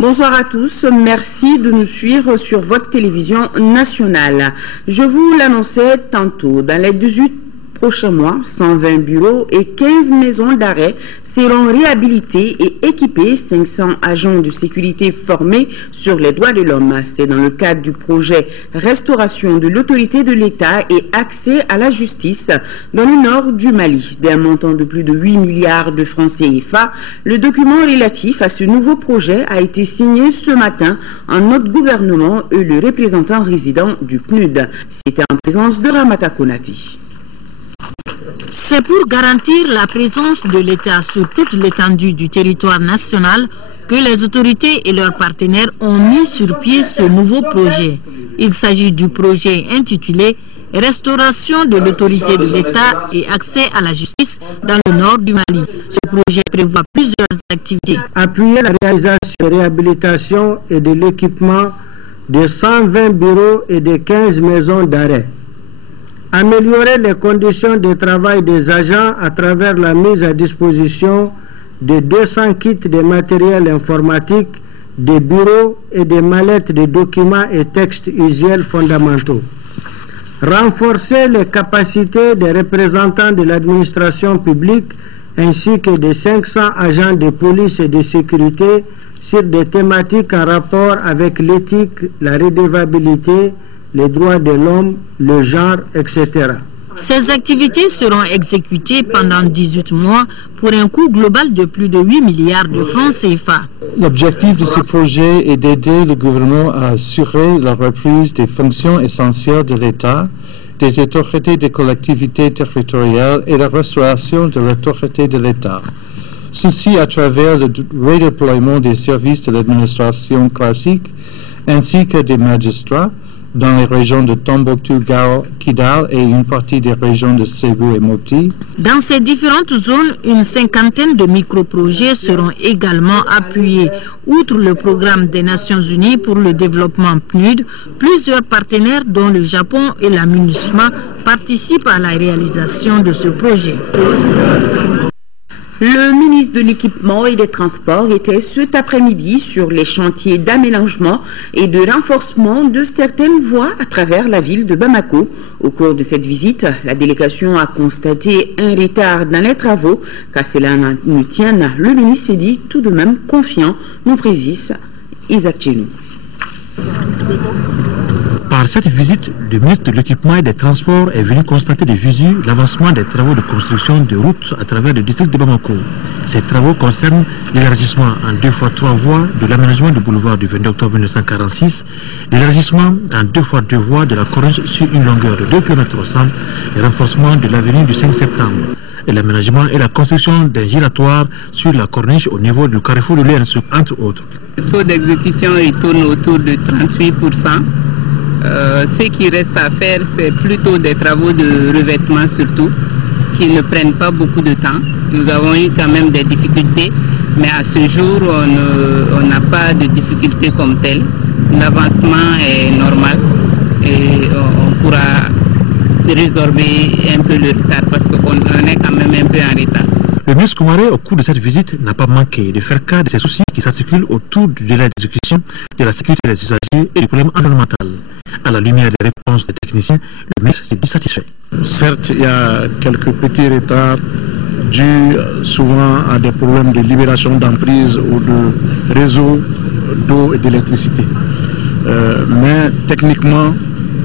Bonsoir à tous, merci de nous suivre sur votre télévision nationale. Je vous l'annonçais tantôt, dans les 18 prochains mois, 120 bureaux et 15 maisons d'arrêt seront réhabilités et équipés, 500 agents de sécurité formés sur les droits de l'homme. C'est dans le cadre du projet Restauration de l'autorité de l'État et accès à la justice dans le nord du Mali. D'un montant de plus de 8 milliards de francs CFA, le document relatif à ce nouveau projet a été signé ce matin en notre gouvernement et le représentant résident du PNUD. C'était en présence de Ramata Konati. C'est pour garantir la présence de l'État sur toute l'étendue du territoire national que les autorités et leurs partenaires ont mis sur pied ce nouveau projet. Il s'agit du projet intitulé « Restauration de l'autorité de l'État et accès à la justice dans le nord du Mali ». Ce projet prévoit plusieurs activités. Appuyer la réalisation de réhabilitation et de l'équipement de 120 bureaux et de 15 maisons d'arrêt. Améliorer les conditions de travail des agents à travers la mise à disposition de 200 kits de matériel informatique, des bureaux et des mallettes de documents et textes usuels fondamentaux. Renforcer les capacités des représentants de l'administration publique ainsi que des 500 agents de police et de sécurité sur des thématiques en rapport avec l'éthique, la redevabilité, les droits de l'homme, le genre, etc. Ces activités seront exécutées pendant 18 mois pour un coût global de plus de 8 milliards de francs CFA. L'objectif de ce projet est d'aider le gouvernement à assurer la reprise des fonctions essentielles de l'État, des autorités des collectivités territoriales et la restauration de l'autorité de l'État. Ceci à travers le redéploiement des services de l'administration classique ainsi que des magistrats dans les régions de Tombouctou, Gao, Kidal et une partie des régions de Ségou et Mopti. Dans ces différentes zones, une cinquantaine de micro-projets seront également appuyés. Outre le programme des Nations Unies pour le développement PNUD, plusieurs partenaires dont le Japon et la MINUSMA participent à la réalisation de ce projet. Le ministre de l'Équipement et des Transports était cet après-midi sur les chantiers d'aménagement et de renforcement de certaines voies à travers la ville de Bamako. Au cours de cette visite, la délégation a constaté un retard dans les travaux. Qu'à cela ne tienne, le ministre s'est dit tout de même confiant, nous précise Isaac Tchenou. Par cette visite, le ministre de l'Équipement et des Transports est venu constater de visu l'avancement des travaux de construction de routes à travers le district de Bamako. Ces travaux concernent l'élargissement en 2x3 voies de l'aménagement du boulevard du 22 octobre 1946, l'élargissement en 2x2 voies de la corniche sur une longueur de 2 km au centre, le renforcement de l'avenue du 5 septembre, et l'aménagement et la construction d'un giratoire sur la corniche au niveau du carrefour de l'Ensouk, entre autres. Le taux d'exécution tourne autour de 38%. Ce qui reste à faire, c'est plutôt des travaux de revêtement surtout, qui ne prennent pas beaucoup de temps. Nous avons eu quand même des difficultés, mais à ce jour, on n'a pas de difficultés comme telles. L'avancement est normal et on pourra résorber un peu le retard parce qu'on est quand même un peu en retard. Le ministre Koumaré, au cours de cette visite, n'a pas manqué de faire cas de ces soucis qui s'articulent autour du délai d'exécution, de la sécurité des usagers et du problème environnemental. À la lumière des réponses des techniciens, le ministre s'est dit satisfait. Certes, il y a quelques petits retards dus souvent à des problèmes de libération d'emprise ou de réseau d'eau et d'électricité. Mais techniquement,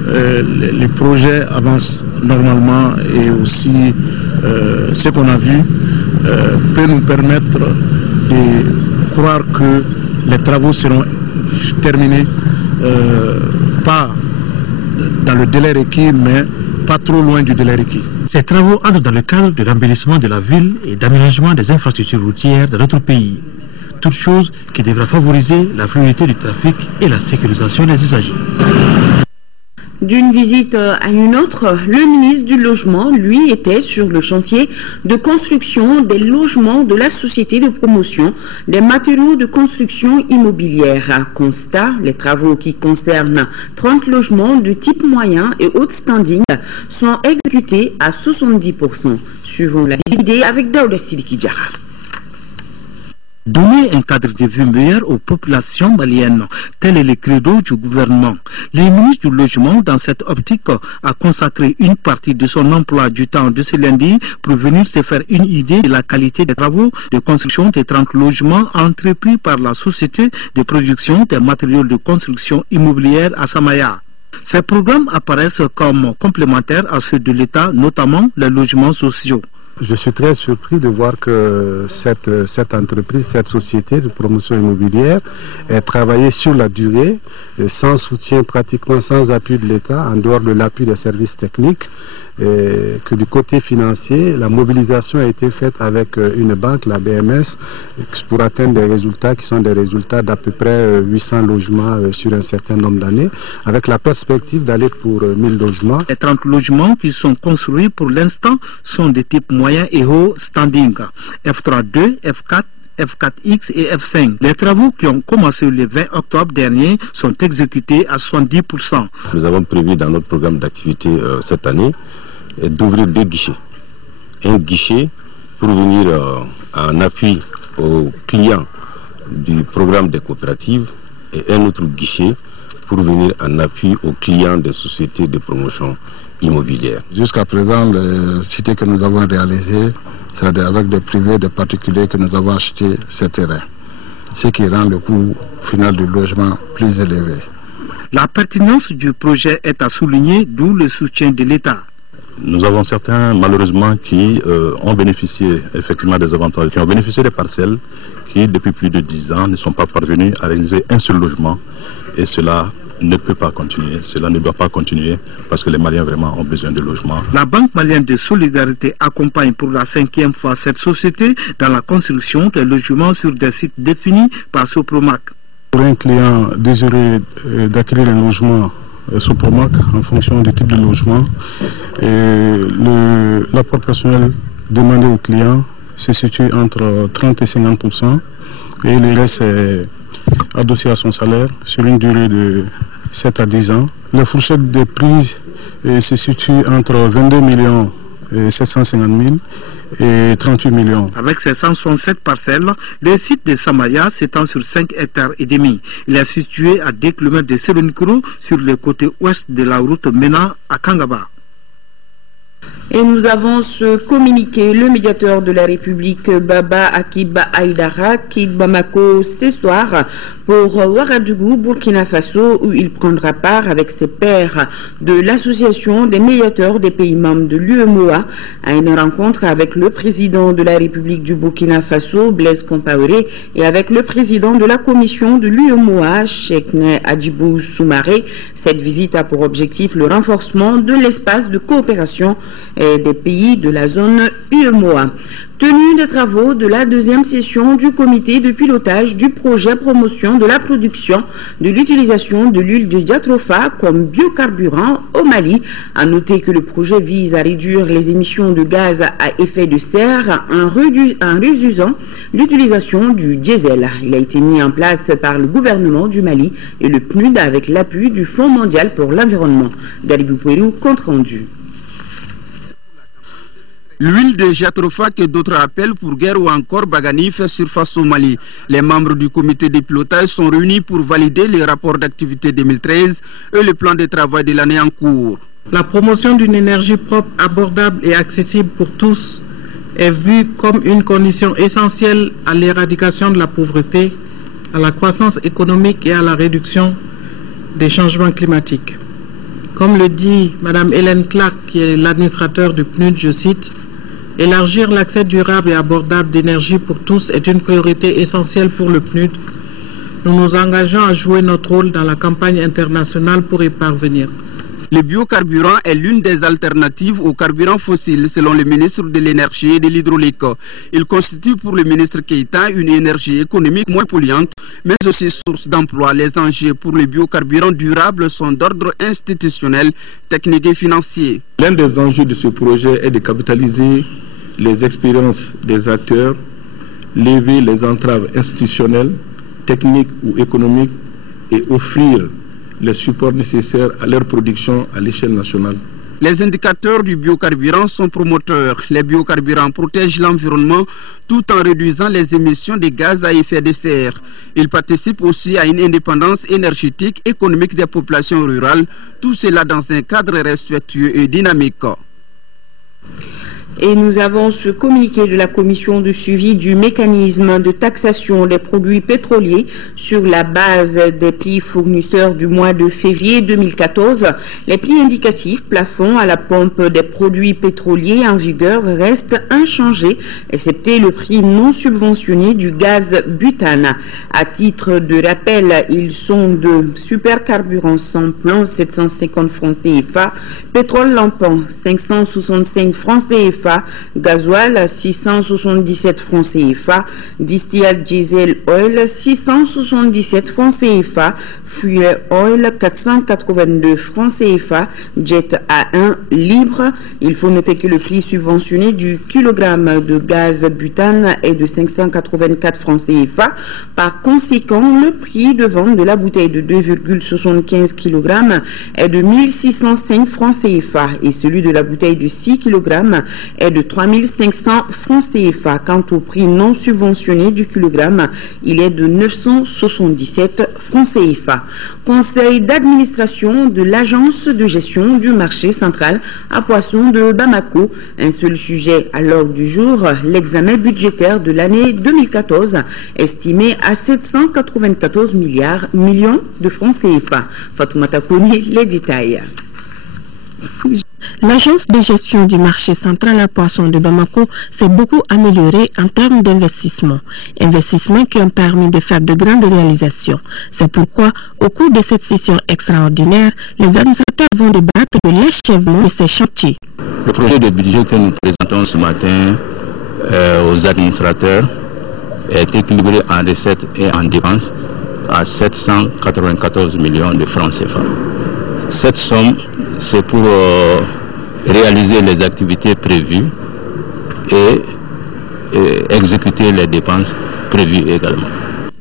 les projets avancent normalement et aussi ce qu'on a vu peut nous permettre de croire que les travaux seront terminés pas dans le délai requis, mais pas trop loin du délai requis. Ces travaux entrent dans le cadre de l'embellissement de la ville et d'aménagement des infrastructures routières dans notre pays. Toute chose qui devra favoriser la fluidité du trafic et la sécurisation des usagers. D'une visite à une autre, le ministre du Logement, lui, était sur le chantier de construction des logements de la société de promotion des matériaux de construction immobilière. À constat, les travaux qui concernent 30 logements de type moyen et haut standing sont exécutés à 70%. Suivons la visite avec Daouda Sidiki Diarra. Donner un cadre de vie meilleur aux populations maliennes, tel est le credo du gouvernement. Le ministre du Logement, dans cette optique, a consacré une partie de son emploi du temps de ce lundi pour venir se faire une idée de la qualité des travaux de construction des 30 logements entrepris par la société de production des matériaux de construction immobilière à Samaya. Ces programmes apparaissent comme complémentaires à ceux de l'État, notamment les logements sociaux. Je suis très surpris de voir que cette entreprise, cette société de promotion immobilière est travaillée sur la durée, sans soutien, pratiquement sans appui de l'État, en dehors de l'appui des services techniques, et que du côté financier, la mobilisation a été faite avec une banque, la BMS, pour atteindre des résultats qui sont des résultats d'à peu près 800 logements sur un certain nombre d'années, avec la perspective d'aller pour 1000 logements. Les 30 logements qui sont construits pour l'instant sont de type moyen et haut standing, F3-2, F4, F4X et F5. Les travaux qui ont commencé le 20 octobre dernier sont exécutés à 70%. Nous avons prévu dans notre programme d'activité cette année d'ouvrir 2 guichets. Un guichet pour venir en appui aux clients du programme des coopératives et un autre guichet pour venir en appui aux clients des sociétés de promotion immobilière. Jusqu'à présent, les cités que nous avons réalisées, c'est avec des privés, des particuliers que nous avons acheté ces terrains, ce qui rend le coût final du logement plus élevé. La pertinence du projet est à souligner, d'où le soutien de l'État. Nous avons certains, malheureusement, qui ont bénéficié effectivement des avantages, qui ont bénéficié des parcelles qui, depuis plus de 10 ans, ne sont pas parvenus à réaliser un seul logement. Et cela ne peut pas continuer, cela ne doit pas continuer parce que les Maliens vraiment ont besoin de logements. La Banque malienne de solidarité accompagne pour la 5e fois cette société dans la construction des logements sur des sites définis par Sopromac. Pour un client désireux d'acquérir un logement Sopromac en fonction du type de logement, l'apport personnel demandé au client se situe entre 30 et 50% et le reste est adossé à son salaire sur une durée de 7 à 10 ans. La fourchette des prix se situe entre 22 millions et 750 000 et 38 millions. Avec ses 167 parcelles, le site de Samaya s'étend sur 5 hectares et demi. Il est situé à 2 km de Sebenikro sur le côté ouest de la route menant à Kangaba. Et nous avons ce communiqué. Le médiateur de la République, Baba Akiba Aïdara, quitte Bamako ce soir pour Ouagadougou, Burkina Faso, où il prendra part avec ses pairs de l'association des médiateurs des pays membres de l'UEMOA à une rencontre avec le président de la République du Burkina Faso, Blaise Compaoré, et avec le président de la commission de l'UEMOA, Cheikhne Adjibou Soumaré. Cette visite a pour objectif le renforcement de l'espace de coopération des pays de la zone UEMOA. Tenue des travaux de la 2e session du comité de pilotage du projet promotion de la production de l'utilisation de l'huile de diatrofa comme biocarburant au Mali. À noter que le projet vise à réduire les émissions de gaz à effet de serre en réduisant l'utilisation du diesel. Il a été mis en place par le gouvernement du Mali et le PNUD avec l'appui du Fonds mondial pour l'environnement. Garibou Pouérou, compte rendu. L'huile de Jatrofa, que d'autres appellent pour guerre ou encore Bagani, fait surface au Mali. Les membres du comité de pilotage sont réunis pour valider les rapports d'activité 2013 et le plan de travail de l'année en cours. La promotion d'une énergie propre, abordable et accessible pour tous est vue comme une condition essentielle à l'éradication de la pauvreté, à la croissance économique et à la réduction des changements climatiques. Comme le dit Mme Hélène Clark, qui est l'administrateur du PNUD, je cite, « Élargir l'accès durable et abordable d'énergie pour tous est une priorité essentielle pour le PNUD. Nous nous engageons à jouer notre rôle dans la campagne internationale pour y parvenir. » Le biocarburant est l'une des alternatives aux carburants fossiles selon le ministre de l'Énergie et de l'Hydraulique. Il constitue pour le ministre Keïta une énergie économique moins polluante, mais aussi source d'emploi. Les enjeux pour le biocarburant durable sont d'ordre institutionnel, technique et financier. L'un des enjeux de ce projet est de capitaliser les expériences des acteurs, lever les entraves institutionnelles, techniques ou économiques et offrir les supports nécessaires à leur production à l'échelle nationale. Les indicateurs du biocarburant sont promoteurs. Les biocarburants protègent l'environnement tout en réduisant les émissions de gaz à effet de serre. Ils participent aussi à une indépendance énergétique économique des populations rurales, tout cela dans un cadre respectueux et dynamique. Et nous avons ce communiqué de la commission de suivi du mécanisme de taxation des produits pétroliers sur la base des prix fournisseurs du mois de février 2014. Les prix indicatifs plafond à la pompe des produits pétroliers en vigueur restent inchangés, excepté le prix non subventionné du gaz butane. À titre de rappel, ils sont de supercarburant sans plomb 750 francs CFA, pétrole lampant 565 francs CFA, gasoil 677 francs CFA, distillate diesel oil 677 francs CFA, fuel oil 482 francs CFA, jet A1 libre. Il faut noter que le prix subventionné du kilogramme de gaz butane est de 584 francs CFA. Par conséquent, le prix de vente de la bouteille de 2,75 kg est de 1605 francs CFA et celui de la bouteille de 6 kg est de 3500 francs CFA. Quant au prix non subventionné du kilogramme, il est de 977 francs CFA. Conseil d'administration de l'agence de gestion du marché central à poissons de Bamako. Un seul sujet à l'ordre du jour, l'examen budgétaire de l'année 2014, estimé à 794 millions de francs CFA. Fatoumata Kouni, les détails. L'agence de gestion du marché central à poissons de Bamako s'est beaucoup améliorée en termes d'investissement. Investissements qui ont permis de faire de grandes réalisations. C'est pourquoi, au cours de cette session extraordinaire, les administrateurs vont débattre de l'achèvement de ces chantiers. Le projet de budget que nous présentons ce matin aux administrateurs est équilibré en recettes et en dépenses à 794 millions de francs CFA. Cette somme, c'est pour réaliser les activités prévues et exécuter les dépenses prévues également.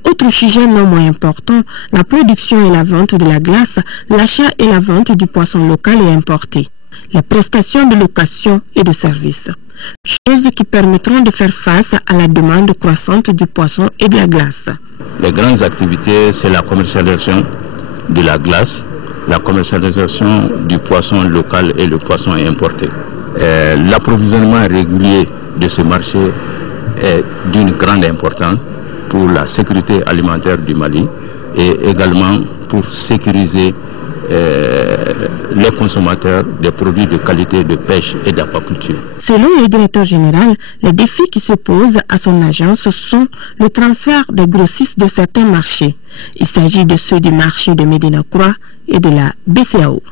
Autre sujet non moins important, la production et la vente de la glace, l'achat et la vente du poisson local et importé, les prestations de location et de services, choses qui permettront de faire face à la demande croissante du poisson et de la glace. Les grandes activités, c'est la commercialisation de la glace, la commercialisation du poisson local et le poisson importé. L'approvisionnement régulier de ce marché est d'une grande importance pour la sécurité alimentaire du Mali et également pour sécuriser les consommateurs des produits de qualité de pêche et d'aquaculture. Selon le directeur général, les défis qui se posent à son agence sont le transfert des grossistes de certains marchés. Il s'agit de ceux du marché de Médina Croix et de la BCAO.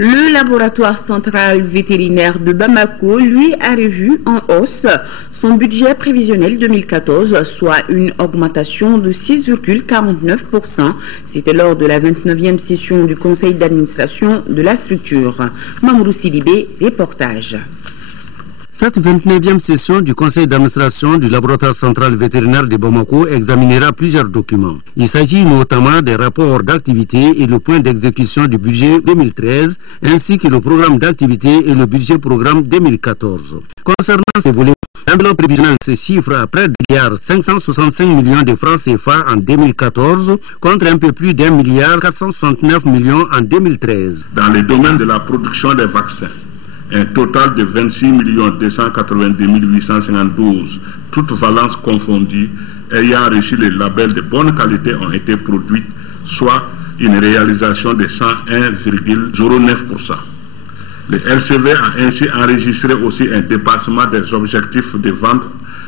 Le laboratoire central vétérinaire de Bamako, lui, a revu en hausse son budget prévisionnel 2014, soit une augmentation de 6,49%. C'était lors de la 29e session du conseil d'administration de la structure. Mamoudou Sidibé, reportage. Cette 29e session du conseil d'administration du laboratoire central vétérinaire de Bamako examinera plusieurs documents. Il s'agit notamment des rapports d'activité et le point d'exécution du budget 2013, ainsi que le programme d'activité et le budget programme 2014. Concernant ces volets, l'enveloppe prévisionnelle se chiffre à près de 565 millions de francs CFA en 2014, contre un peu plus d'1 milliard 469 millions en 2013. Dans le domaine de la production des vaccins, un total de 26 282 852, toutes valences confondues, ayant reçu le label de bonne qualité ont été produites, soit une réalisation de 101,09%. Le LCV a ainsi enregistré aussi un dépassement des objectifs de vente,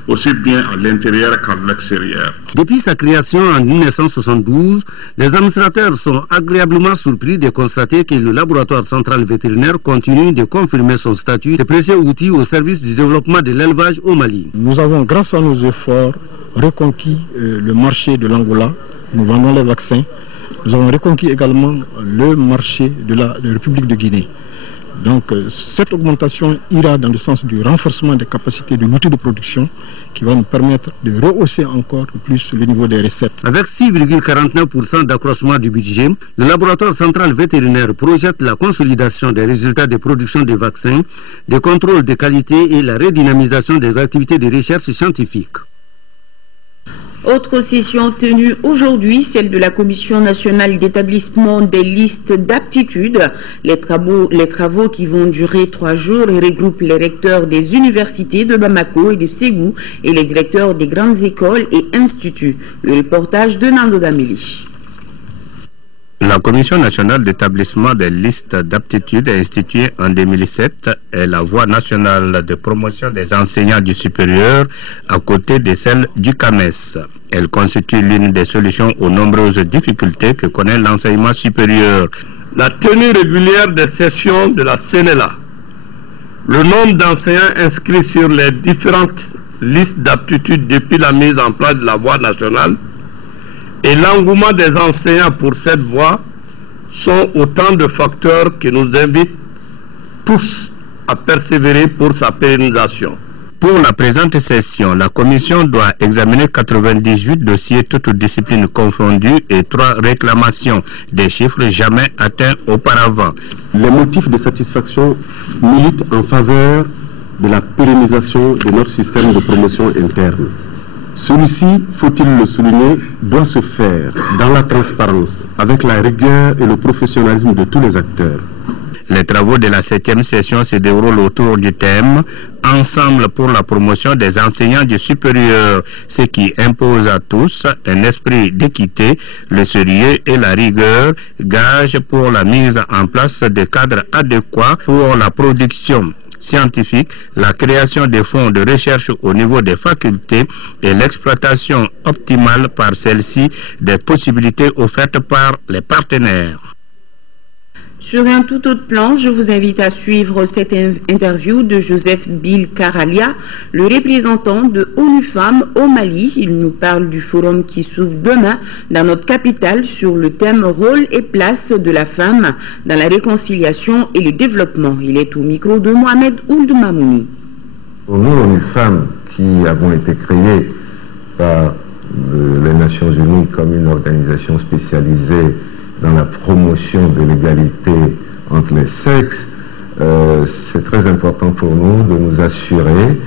aussi bien à l'intérieur qu'à l'extérieur. Depuis sa création en 1972, les administrateurs sont agréablement surpris de constater que le laboratoire central vétérinaire continue de confirmer son statut de précieux outil au service du développement de l'élevage au Mali. Nous avons, grâce à nos efforts, reconquis le marché de l'Angola. Nous vendons les vaccins. Nous avons reconquis également le marché de la République de Guinée. Donc cette augmentation ira dans le sens du renforcement des capacités de l'outil de production qui va nous permettre de rehausser encore plus le niveau des recettes. Avec 6,49% d'accroissement du budget, le laboratoire central vétérinaire projette la consolidation des résultats de production des vaccins, des contrôles de qualité et la redynamisation des activités de recherche scientifique. Autre session tenue aujourd'hui, celle de la Commission nationale d'établissement des listes d'aptitude. Les travaux qui vont durer 3 jours regroupent les recteurs des universités de Bamako et de Ségou et les directeurs des grandes écoles et instituts. Le reportage de Nando Damili. La Commission nationale d'établissement des listes d'aptitude instituée en 2007 est la voie nationale de promotion des enseignants du supérieur à côté de celle du CAMES. Elle constitue l'une des solutions aux nombreuses difficultés que connaît l'enseignement supérieur. La tenue régulière des sessions de la CNLA, le nombre d'enseignants inscrits sur les différentes listes d'aptitude depuis la mise en place de la voie nationale et l'engouement des enseignants pour cette voie sont autant de facteurs qui nous invitent tous à persévérer pour sa pérennisation. Pour la présente session, la Commission doit examiner 98 dossiers, toutes disciplines confondues, et 3 réclamations, des chiffres jamais atteints auparavant. Les motifs de satisfaction militent en faveur de la pérennisation de notre système de promotion interne. Celui-ci, faut-il le souligner, doit se faire dans la transparence, avec la rigueur et le professionnalisme de tous les acteurs. Les travaux de la 7e session se déroulent autour du thème « Ensemble pour la promotion des enseignants du supérieur », ce qui impose à tous un esprit d'équité, le sérieux et la rigueur, gage pour la mise en place de cadres adéquats pour la production scientifique, la création des fonds de recherche au niveau des facultés et l'exploitation optimale par celles-ci des possibilités offertes par les partenaires. Sur un tout autre plan, je vous invite à suivre cette interview de Joseph Bill Karalia, le représentant de ONU Femmes au Mali. Il nous parle du forum qui s'ouvre demain dans notre capitale sur le thème rôle et place de la femme dans la réconciliation et le développement. Il est au micro de Mohamed Ould Mamouni. Pour nous, ONU Femmes, qui avons été créées par les Nations Unies comme une organisation spécialisée dans la promotion de l'égalité entre les sexes, c'est très important pour nous de nous assurer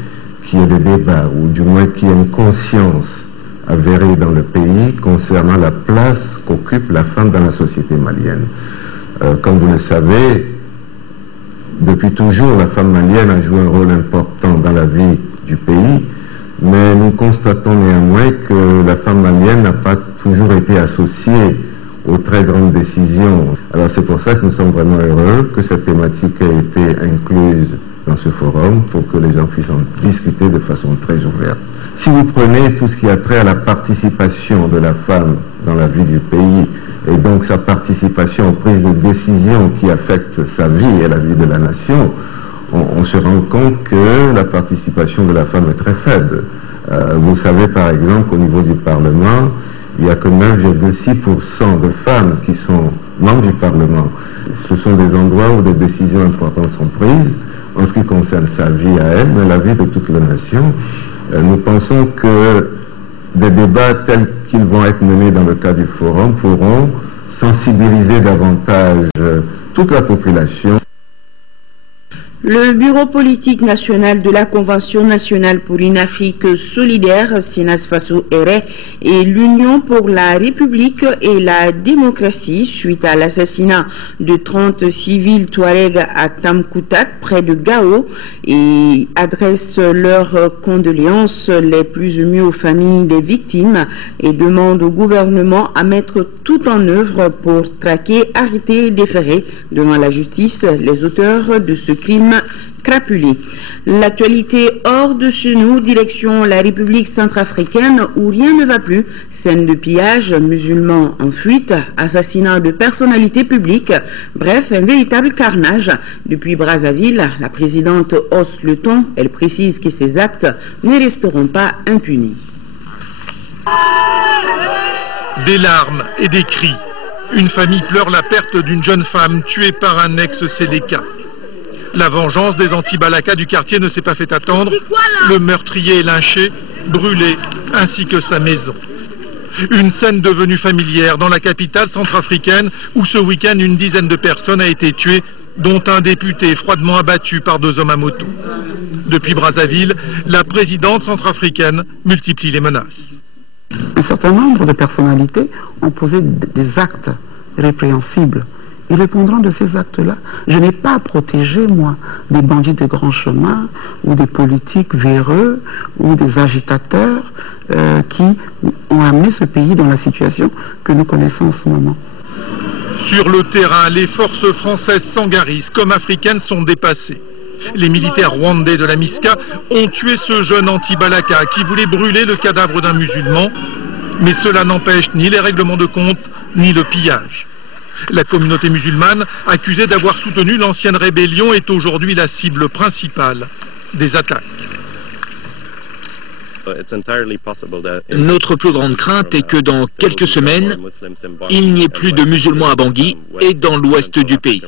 qu'il y ait des débats, ou du moins qu'il y ait une conscience avérée dans le pays concernant la place qu'occupe la femme dans la société malienne. Comme vous le savez, depuis toujours, la femme malienne a joué un rôle important dans la vie du pays, mais nous constatons néanmoins que la femme malienne n'a pas toujours été associée aux très grandes décisions. Alors c'est pour ça que nous sommes vraiment heureux que cette thématique ait été incluse dans ce forum pour que les gens puissent en discuter de façon très ouverte. Si vous prenez tout ce qui a trait à la participation de la femme dans la vie du pays et donc sa participation aux prises de décisions qui affectent sa vie et la vie de la nation, on se rend compte que la participation de la femme est très faible. Vous savez par exemple qu'au niveau du Parlement, il n'y a que 9,6% de femmes qui sont membres du Parlement. Ce sont des endroits où des décisions importantes sont prises en ce qui concerne sa vie à elle, mais la vie de toute la nation. Nous pensons que des débats tels qu'ils vont être menés dans le cadre du forum pourront sensibiliser davantage toute la population. Le Bureau politique national de la Convention nationale pour une Afrique solidaire, Sinas Faso RE, et l'Union pour la République et la démocratie, suite à l'assassinat de 30 civils Touaregs à Tamkoutak, près de Gao, et adressent leurs condoléances les plus émues aux familles des victimes et demandent au gouvernement à mettre tout en œuvre pour traquer, arrêter et déférer devant la justice les auteurs de ce crime crapulé. L'actualité hors de chez nous, direction la République centrafricaine où rien ne va plus. Scène de pillage, musulmans en fuite, assassinat de personnalités publiques, bref, un véritable carnage. Depuis Brazzaville, la présidente hausse le ton, elle précise que ces actes ne resteront pas impunis. Des larmes et des cris. Une famille pleure la perte d'une jeune femme tuée par un ex-Séléka. La vengeance des anti-Balaka du quartier ne s'est pas fait attendre. Le meurtrier est lynché, brûlé, ainsi que sa maison. Une scène devenue familière dans la capitale centrafricaine où ce week-end une dizaine de personnes a été tuées, dont un député froidement abattu par 2 hommes à moto. Depuis Brazzaville, la présidente centrafricaine multiplie les menaces. Un certain nombre de personnalités ont posé des actes répréhensibles. Ils répondront de ces actes-là. Je n'ai pas à protéger, moi, des bandits de grand chemin ou des politiques véreux ou des agitateurs qui ont amené ce pays dans la situation que nous connaissons en ce moment. Sur le terrain, les forces françaises sangaristes comme africaines sont dépassées. Les militaires rwandais de la MISCA ont tué ce jeune anti-Balaka qui voulait brûler le cadavre d'un musulman, mais cela n'empêche ni les règlements de compte, ni le pillage. La communauté musulmane, accusée d'avoir soutenu l'ancienne rébellion, est aujourd'hui la cible principale des attaques. Notre plus grande crainte est que dans quelques semaines, il n'y ait plus de musulmans à Bangui et dans l'ouest du pays.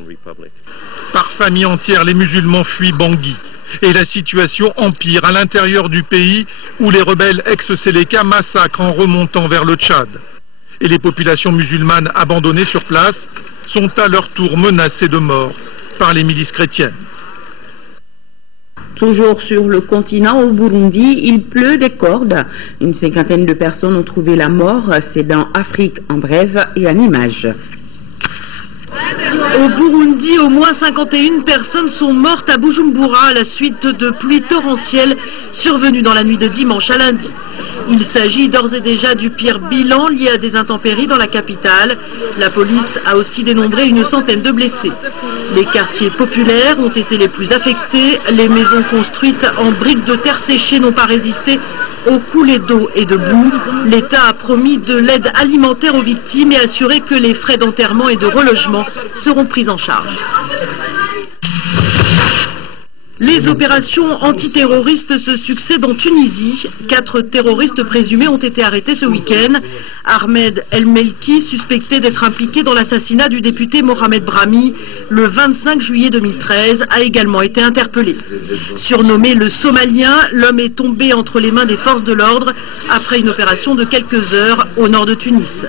Par famille entière, les musulmans fuient Bangui. Et la situation empire à l'intérieur du pays où les rebelles ex-Séléka massacrent en remontant vers le Tchad. Et les populations musulmanes abandonnées sur place sont à leur tour menacées de mort par les milices chrétiennes. Toujours sur le continent, au Burundi, il pleut des cordes. Une cinquantaine de personnes ont trouvé la mort. C'est dans Afrique en bref et en images. Au Burundi, au moins 51 personnes sont mortes à Bujumbura à la suite de pluies torrentielles survenues dans la nuit de dimanche à lundi. Il s'agit d'ores et déjà du pire bilan lié à des intempéries dans la capitale. La police a aussi dénombré une centaine de blessés. Les quartiers populaires ont été les plus affectés. Les maisons construites en briques de terre séchée n'ont pas résisté aux coulées d'eau et de boue. L'État a promis de l'aide alimentaire aux victimes et assuré que les frais d'enterrement et de relogement seront pris en charge. Les opérations antiterroristes se succèdent en Tunisie. 4 terroristes présumés ont été arrêtés ce week-end. Ahmed El Melki, suspecté d'être impliqué dans l'assassinat du député Mohamed Brahmi le 25 juillet 2013, a également été interpellé. Surnommé le Somalien, l'homme est tombé entre les mains des forces de l'ordre après une opération de quelques heures au nord de Tunis.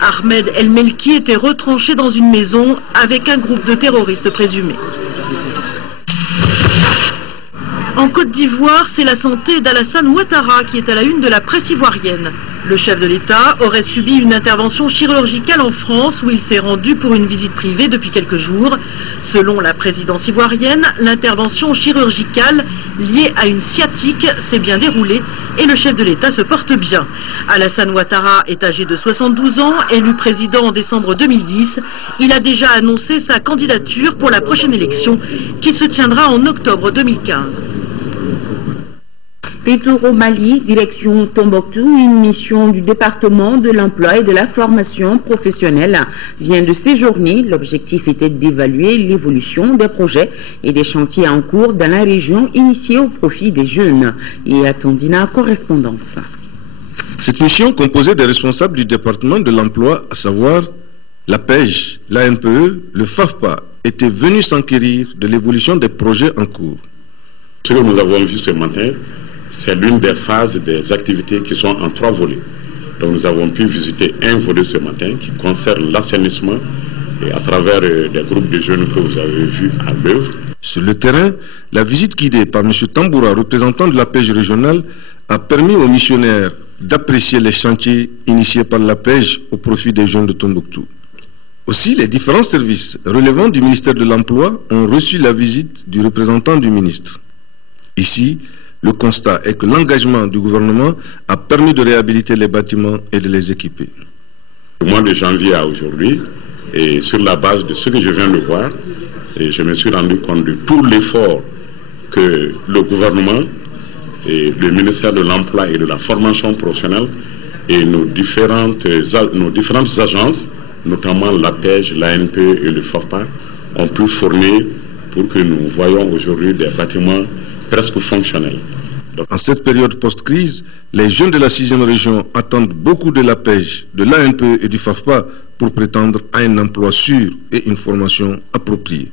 Ahmed El Melki était retranché dans une maison avec un groupe de terroristes présumés. En Côte d'Ivoire, c'est la santé d'Alassane Ouattara qui est à la une de la presse ivoirienne. Le chef de l'État aurait subi une intervention chirurgicale en France où il s'est rendu pour une visite privée depuis quelques jours. Selon la présidence ivoirienne, l'intervention chirurgicale liée à une sciatique s'est bien déroulée et le chef de l'État se porte bien. Alassane Ouattara est âgé de 72 ans, élu président en décembre 2010. Il a déjà annoncé sa candidature pour la prochaine élection qui se tiendra en octobre 2015. Retour au Mali, direction Tombouctou, une mission du département de l'emploi et de la formation professionnelle vient de séjourner. L'objectif était d'évaluer l'évolution des projets et des chantiers en cours dans la région initiés au profit des jeunes. Et à Tondina, correspondance. Cette mission composée des responsables du département de l'emploi, à savoir la PEJ, l'ANPE, le FAFPA, était venue s'enquérir de l'évolution des projets en cours. Ce que nous avons vu ce matin, c'est l'une des phases des activités qui sont en 3 volets. Donc nous avons pu visiter un volet ce matin qui concerne l'assainissement et à travers des groupes de jeunes que vous avez vus à l'œuvre. Sur le terrain, la visite guidée par M. Tamboura, représentant de la PEJ régionale, a permis aux missionnaires d'apprécier les chantiers initiés par la PEJ au profit des jeunes de Tombouctou. Aussi, les différents services relevant du ministère de l'Emploi ont reçu la visite du représentant du ministre. Ici, le constat est que l'engagement du gouvernement a permis de réhabiliter les bâtiments et de les équiper. Du mois de janvier à aujourd'hui, et sur la base de ce que je viens de voir, et je me suis rendu compte de tout l'effort que le gouvernement et le ministère de l'Emploi et de la formation professionnelle et nos différentes agences, notamment la PEJ, l'ANP et le FAFPA, ont pu fournir pour que nous voyions aujourd'hui des bâtiments presque fonctionnels. En cette période post-crise, les jeunes de la 6e région attendent beaucoup de la PEJ, de l'ANP et du FAFPA pour prétendre à un emploi sûr et une formation appropriée.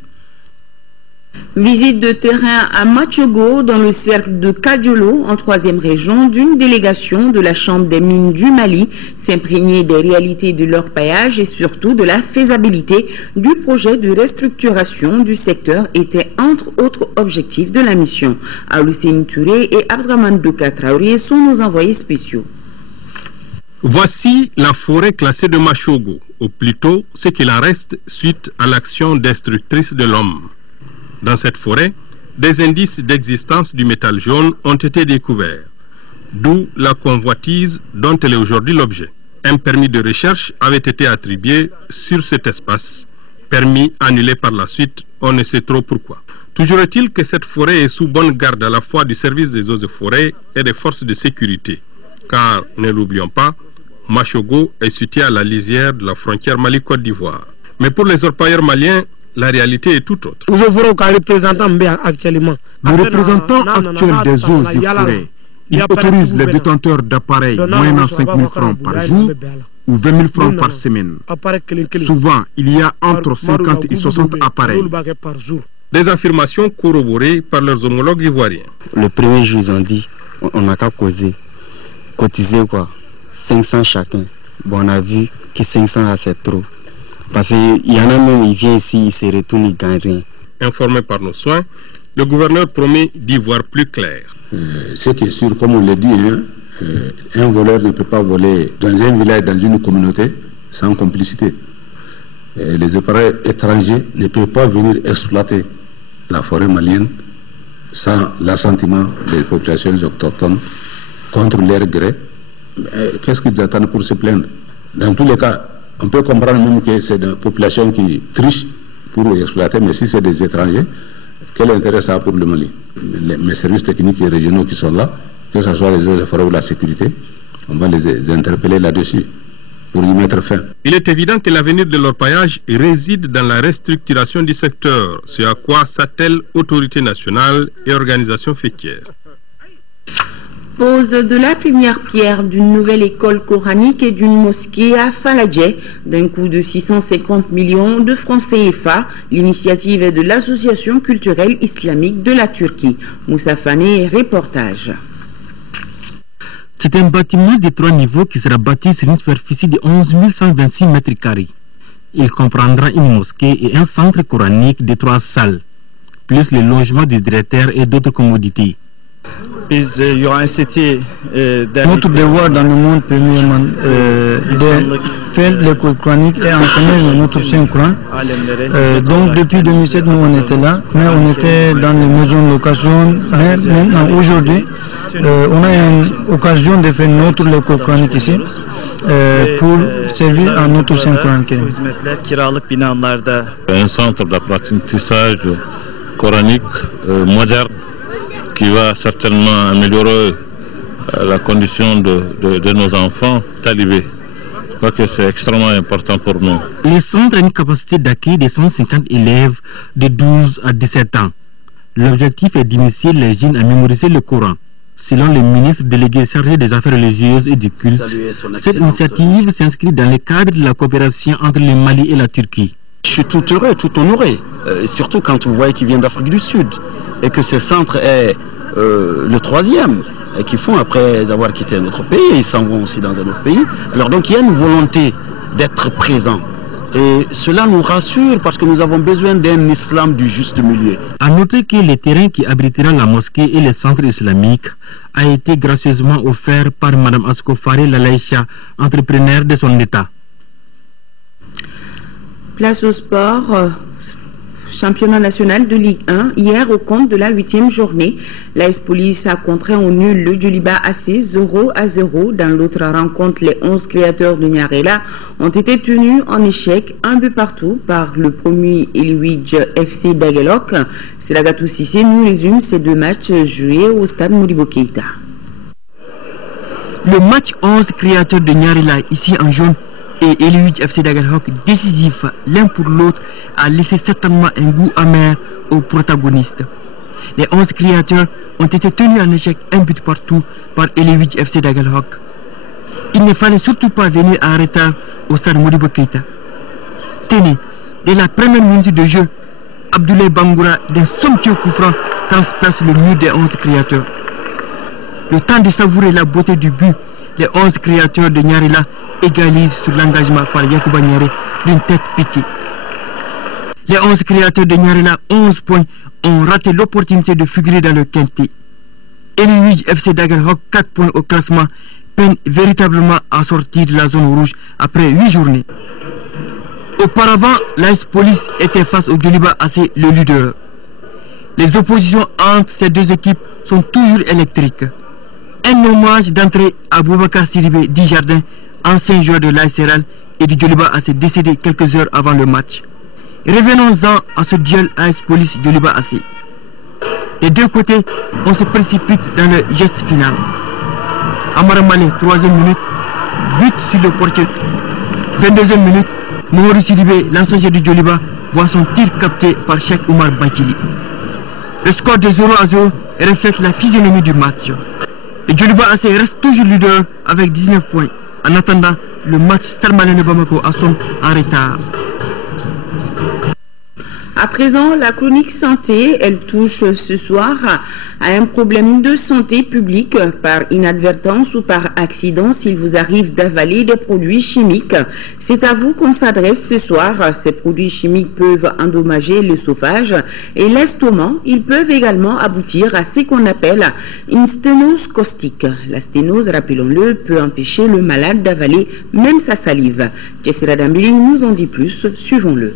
Visite de terrain à Machogo dans le cercle de Kadiolo, en 3e région, d'une délégation de la Chambre des mines du Mali, s'imprégner des réalités de leur paillage et surtout de la faisabilité du projet de restructuration du secteur était entre autres objectifs de la mission. Aloussine Touré et Abdraman Douka Traoré sont nos envoyés spéciaux. Voici la forêt classée de Machogo, ou plutôt ce qu'il en reste suite à l'action destructrice de l'homme. Dans cette forêt, des indices d'existence du métal jaune ont été découverts, d'où la convoitise dont elle est aujourd'hui l'objet. Un permis de recherche avait été attribué sur cet espace, permis annulé par la suite, on ne sait trop pourquoi. Toujours est-il que cette forêt est sous bonne garde à la fois du service des eaux et forêts et des forces de sécurité, car, ne l'oublions pas, Machogo est situé à la lisière de la frontière Mali-Côte d'Ivoire. Mais pour les orpailleurs maliens, la réalité est tout autre. Le représentant actuel des eaux et forêts, il autorise les détenteurs d'appareils moyennant 5 000 francs par jour ou 20 000 francs par semaine. Souvent, il y a entre 50 et 60 appareils. Des affirmations corroborées par leurs homologues ivoiriens. Le premier jour, ils ont dit, on n'a qu'à causer, cotiser quoi, 500 chacun. Bon, on a vu que 500 c'est trop. Parce qu'il y en a même, ils viennent ici, ils se retournent, ils gagnent rien. Informé par nos soins, le gouverneur promet d'y voir plus clair. Ce qui est sûr, comme on l'a dit, un voleur ne peut pas voler dans un village, dans une communauté, sans complicité. Les appareils étrangers ne peuvent pas venir exploiter la forêt malienne sans l'assentiment des populations autochtones contre leur gré. Qu'est-ce qu'ils attendent pour se plaindre? Dans tous les cas, on peut comprendre même que c'est des populations qui trichent pour exploiter, mais si c'est des étrangers, quel intérêt ça a pour le Mali? Mes services techniques et régionaux qui sont là, que ce soit les eaux et forêts ou la sécurité, on va les interpeller là-dessus pour y mettre fin. Il est évident que l'avenir de l'orpaillage réside dans la restructuration du secteur, ce à quoi s'attellent autorités nationales et organisations fêtières. Pose de la première pierre d'une nouvelle école coranique et d'une mosquée à Faladje, d'un coût de 650 millions de francs CFA. L'initiative est de l'Association culturelle islamique de la Turquie. Moussa Fane, reportage. C'est un bâtiment de 3 niveaux qui sera bâti sur une superficie de 11 126 mètres carrés. Il comprendra une mosquée et un centre coranique de 3 salles, plus le logement du directeur et d'autres commodités. Notre devoir dans le monde, premièrement, de faire l'école coranique et enseigner notre Saint-Coran. Donc depuis 2007, nous on était là, mais on était dans les maisons de location. Mais maintenant, aujourd'hui, on a une occasion de faire notre école coranique ici pour servir à notre Saint-Coran. Un centre d'apprentissage coranique moderne qui va certainement améliorer la condition de nos enfants talibés. Je crois que c'est extrêmement important pour nous. Le centre a une capacité d'accueil de 150 élèves de 12 à 17 ans. L'objectif est d'initier les jeunes à mémoriser le Coran. Selon le ministre délégué chargé des affaires religieuses et du culte, cette initiative s'inscrit dans le cadre de la coopération entre le Mali et la Turquie. Je suis tout heureux, tout honoré, surtout quand vous voyez qu'ils viennent d'Afrique du Sud et que ce centre est le 3e et qu'ils font après avoir quitté notre pays, ils s'en vont aussi dans un autre pays. Alors donc il y a une volonté d'être présent et cela nous rassure parce que nous avons besoin d'un islam du juste milieu. À noter que le terrain qui abritera la mosquée et le centre islamique a été gracieusement offert par Mme Askofari Lalaïcha, entrepreneur de son état. Place au sport, championnat national de Ligue 1. Hier, au compte de la 8e journée, l'AS Police a contraint au nul le Djoliba AC 0-0. Dans l'autre rencontre, les 11 créateurs de Niarela ont été tenus en échec, un but partout, par le premier Eluidj FC d'Aguelok. Selagatou Sissé nous résume ces 2 matchs joués au stade Modibo Keïta. Le match 11 créateurs de Niarela, ici en jaune, et Eluidj FC d'Aguelok, décisif l'un pour l'autre, a laissé certainement un goût amer aux protagonistes. Les 11 créateurs ont été tenus en échec, un but partout, par Eluidj FC d'Aguelok. Il ne fallait surtout pas venir en retard au stade Modibo Keïta. Tenez, dès la première minute de jeu, Abdoulaye Bangoura d'un somptueux coup franc transperce le mur des 11 créateurs. Le temps de savourer la beauté du but, les 11 créateurs de Nyarela égalisent sur l'engagement par Yacouba Nyare d'une tête piquée. Les 11 créateurs de Nyarela, 11 points, ont raté l'opportunité de figurer dans le quintet. Eluige FC Dagelhok, 4 points au classement, peine véritablement à sortir de la zone rouge après 8 journées. Auparavant, l'AS Police était face au Djoliba AC, le leader. Les oppositions entre ces deux équipes sont toujours électriques. Un hommage d'entrée à Boubacar Sidibé Dijardin, ancien joueur de l'AS Serral et du Djoliba AC, décédé quelques heures avant le match. Revenons-en à ce duel AS Police Djoliba AC. Des deux côtés, on se précipite dans le geste final. Amara Malé, 3e minute, but sur le portier. 22e minute, Mohamed Sidibé, l'ancien joueur du Djoliba, voit son tir capté par Cheikh Oumar Bachili. Le score de 0-0 reflète la physionomie du match. Le Djoliba AC reste toujours leader avec 19 points. En attendant, le match Stade Malien de Bamako assomme en retard. À présent, la chronique santé, elle touche ce soir à un problème de santé publique par inadvertance ou par accident s'il vous arrive d'avaler des produits chimiques. C'est à vous qu'on s'adresse ce soir. Ces produits chimiques peuvent endommager l'œsophage et l'estomac. Ils peuvent également aboutir à ce qu'on appelle une sténose caustique. La sténose, rappelons-le, peut empêcher le malade d'avaler même sa salive. Tessera Dambili nous en dit plus. Suivons-le.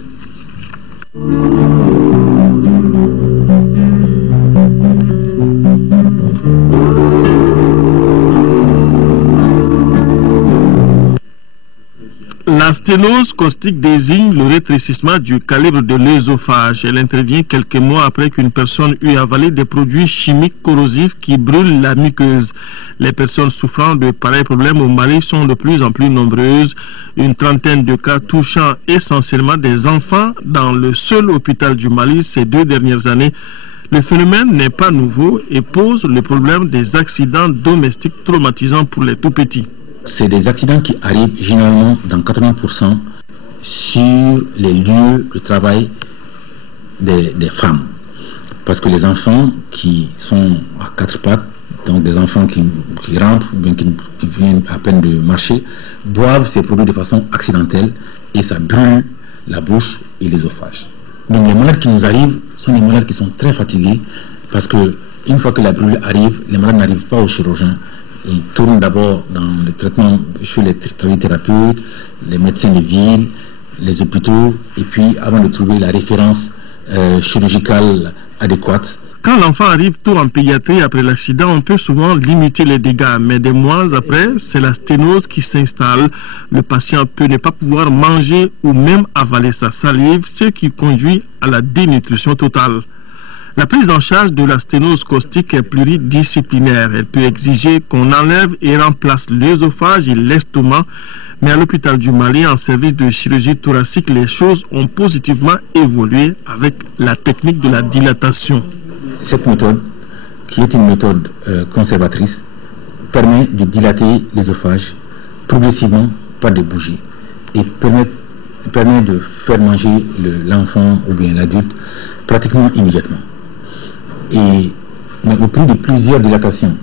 La sténose caustique désigne le rétrécissement du calibre de l'œsophage. Elle intervient quelques mois après qu'une personne eut avalé des produits chimiques corrosifs qui brûlent la muqueuse. Les personnes souffrant de pareils problèmes au Mali sont de plus en plus nombreuses. Une trentaine de cas touchant essentiellement des enfants dans le seul hôpital du Mali ces 2 dernières années. Le phénomène n'est pas nouveau et pose le problème des accidents domestiques traumatisants pour les tout-petits. C'est des accidents qui arrivent généralement dans 80% sur les lieux de travail des femmes. Parce que les enfants qui sont à 4 pattes, donc des enfants qui rentrent, ou bien qui viennent à peine de marcher, boivent ces produits de façon accidentelle et ça brûle la bouche et l'œsophage. Donc les malades qui nous arrivent sont des malades qui sont très fatigués parce que une fois que la brûlure arrive, les malades n'arrivent pas au chirurgien. Ils tournent d'abord dans le traitement chez les thérapeutes, les médecins de ville, les hôpitaux, et puis avant de trouver la référence chirurgicale adéquate. Quand l'enfant arrive tout en pédiatrie après l'accident, on peut souvent limiter les dégâts, mais des mois après, c'est la sténose qui s'installe. Le patient peut ne pas pouvoir manger ou même avaler sa salive, ce qui conduit à la dénutrition totale. La prise en charge de la sténose caustique est pluridisciplinaire. Elle peut exiger qu'on enlève et remplace l'œsophage et l'estomac. Mais à l'hôpital du Mali, en service de chirurgie thoracique, les choses ont positivement évolué avec la technique de la dilatation. Cette méthode, qui est une méthode conservatrice, permet de dilater l'œsophage progressivement par des bougies et permet de faire manger l'enfant ou bien l'adulte pratiquement immédiatement. Mais au prix de plusieurs dilatations,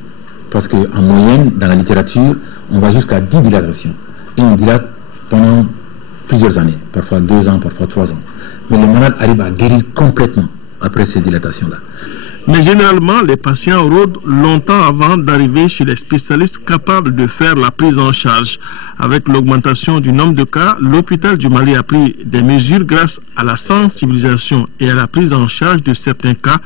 parce qu'en moyenne, dans la littérature, on va jusqu'à 10 dilatations. Et on dilate pendant plusieurs années, parfois 2 ans, parfois 3 ans. Mais les malades arrivent à guérir complètement après ces dilatations-là. Mais généralement, les patients rôdent longtemps avant d'arriver chez les spécialistes capables de faire la prise en charge. Avec l'augmentation du nombre de cas, l'hôpital du Mali a pris des mesures grâce à la sensibilisation et à la prise en charge de certains cas.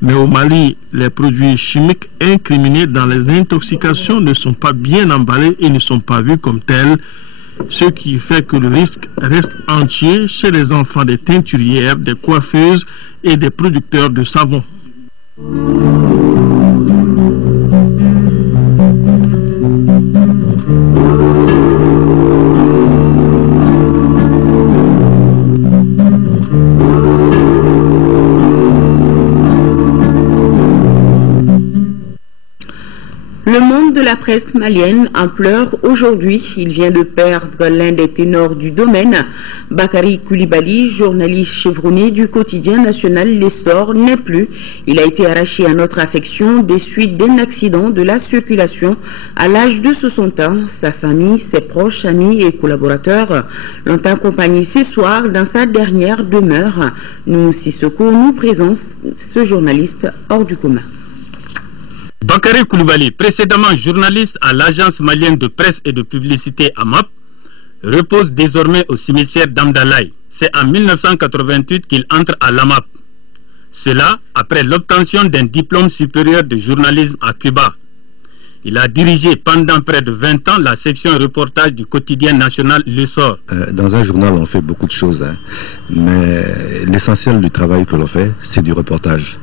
Mais au Mali, les produits chimiques incriminés dans les intoxications ne sont pas bien emballés et ne sont pas vus comme tels, ce qui fait que le risque reste entier chez les enfants des teinturières, des coiffeuses et des producteurs de savon. Le monde de la presse malienne en pleurs aujourd'hui. Il vient de perdre l'un des ténors du domaine. Bakary Koulibaly, journaliste chevronné du quotidien national L'Essor, n'est plus. Il a été arraché à notre affection des suites d'un accident de la circulation à l'âge de 60 ans. Sa famille, ses proches, amis et collaborateurs l'ont accompagné ce soir dans sa dernière demeure. Nous, Sissoko, nous présente ce journaliste hors du commun. Bakary Koulibaly, précédemment journaliste à l'agence malienne de presse et de publicité AMAP, repose désormais au cimetière d'Amdalaï. C'est en 1988 qu'il entre à l'AMAP. Cela après l'obtention d'un diplôme supérieur de journalisme à Cuba. Il a dirigé pendant près de 20 ans la section reportage du quotidien national L'Essor. Dans un journal, on fait beaucoup de choses, mais l'essentiel du travail que l'on fait, c'est du reportage.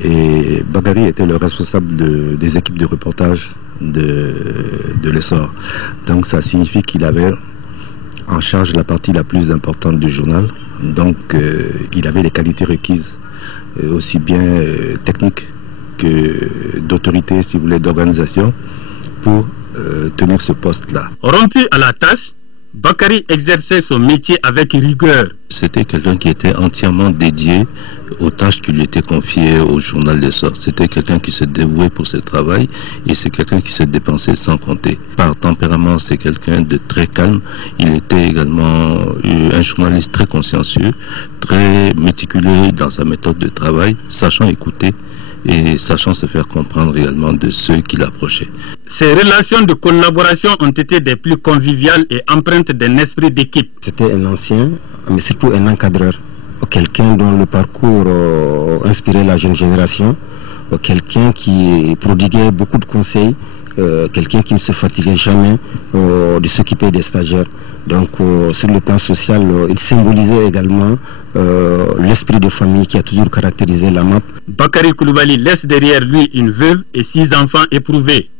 Et Bakary était le responsable des équipes de reportage de L'Essor. Donc ça signifie qu'il avait en charge la partie la plus importante du journal. Donc il avait les qualités requises, aussi bien techniques que d'autorité, si vous voulez, d'organisation, pour tenir ce poste-là. Rompu à la tâche, Bakary exerçait son métier avec rigueur. C'était quelqu'un qui était entièrement dédié aux tâches qui lui étaient confiées au journal L'Essor. C'était quelqu'un qui s'est dévoué pour ce travail et c'est quelqu'un qui s'est dépensé sans compter. Par tempérament, c'est quelqu'un de très calme. Il était également un journaliste très consciencieux, très méticuleux dans sa méthode de travail, sachant écouter et sachant se faire comprendre également de ceux qui l'approchaient. Ces relations de collaboration ont été des plus conviviales et empreintes d'un esprit d'équipe. C'était un ancien, mais surtout un encadreur, quelqu'un dont le parcours inspirait la jeune génération, quelqu'un qui prodiguait beaucoup de conseils, quelqu'un qui ne se fatiguait jamais de s'occuper des stagiaires. Donc sur le plan social, il symbolisait également l'esprit de famille qui a toujours caractérisé la MAP. Bakary Koulibaly laisse derrière lui une veuve et 6 enfants éprouvés.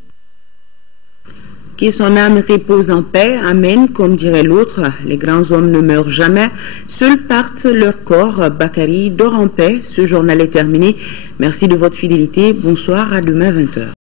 Que son âme repose en paix, amen, comme dirait l'autre. Les grands hommes ne meurent jamais, seuls partent leur corps. Bakary dort en paix. Ce journal est terminé. Merci de votre fidélité. Bonsoir, à demain 20h.